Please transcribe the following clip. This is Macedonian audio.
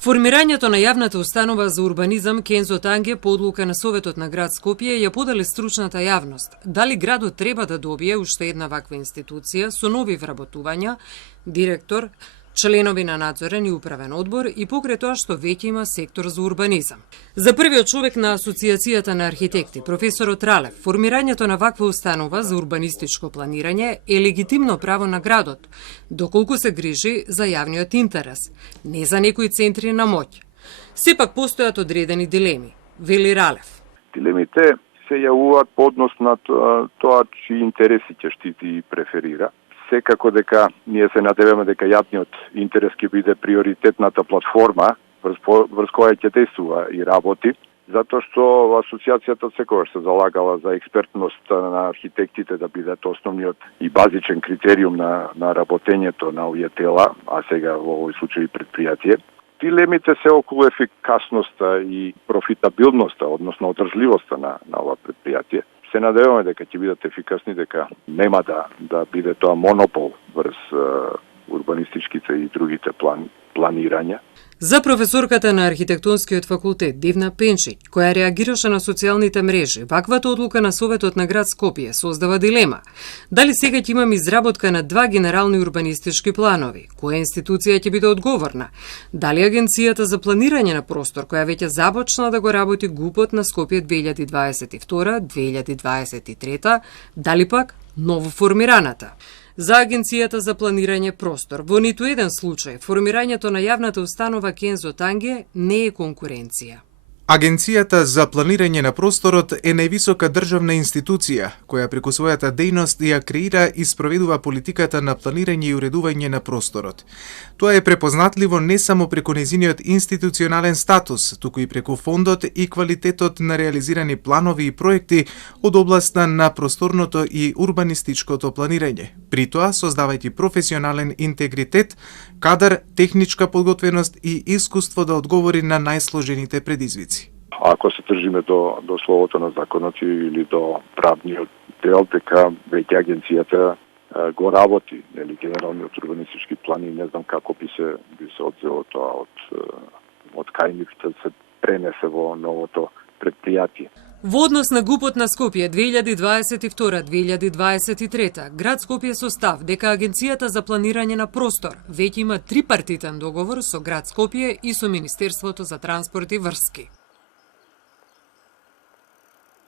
Формирањето на јавната установа за урбанизам Кензо Танге по одлука на Советот на град Скопје ја подели стручната јавност. Дали градот треба да добие уште една ваква институција со нови вработувања, директор, членови на надзорен и управен одбор и покрај тоа што веќе има сектор за урбанизам. За првиот човек на Асоциацијата на архитекти, професорот Ралев, формирањето на ваква установа за урбанистичко планирање е легитимно право на градот, доколку се грижи за јавниот интерес, не за некои центри на моќ. Сепак постојат одредени дилеми, вели Ралев. Дилемите се јавуваат по однос на тоа чии интереси ќе штити и преферира. Секако дека ние се надеваме дека јавниот интерес ќе биде приоритетната платформа врз која ќе действува и работи, затоа што асоциацијата секогаш се залагала за експертност на архитектите да бидат основниот и базичен критериум на работењето на овие тела, а сега во овој случај предпријатие. Дилемите се околу ефикасноста и профитабилноста, односно одржливоста на ова предпријатие. Се надеваме дека ќе бидат ефикасни, дека нема да биде тоа монопол врз урбанистичките и другите планирања. За професорката на архитектонскиот факултет Дивна Пенчиќ, која реагираше на социјалните мрежи, ваквата одлука на Советот на град Скопје создава дилема. Дали сега ќе имаме изработка на два генерални урбанистички планови? Која институција ќе биде одговорна? Дали Агенцијата за планирање на простор, која веќе започна да го работи ГУП-от на Скопје 2022-2023, дали пак ново формираната? За Агенцијата за планирање простор, во ниту еден случај, формирањето на јавната установа Кензо Танге не е конкуренција. Агенцијата за планирање на просторот е највисока државна институција, која преку својата дејност ја креира и спроведува политиката на планирање и уредување на просторот. Тоа е препознатливо не само преку нејзиниот институционален статус, туку и преку фондот и квалитетот на реализирани планови и проекти од областа на просторното и урбанистичкото планирање, при тоа создавајќи професионален интегритет, кадар, техничка подготвеност и искуство да одговори на најсложените предизвици. Ако се држиме до словото на законот или до правниот дел, дека веќе агенцијата го работи, нели, генералниот урбанистички план и не знам како би се одзело тоа од кај нив да се пренесе во новото предпријатие. Во однос на ГУП-от на Скопје 2022-2023, град Скопје со став дека Агенцијата за планирање на простор веќе има трипартитен договор со град Скопје и со Министерството за транспорт и врски.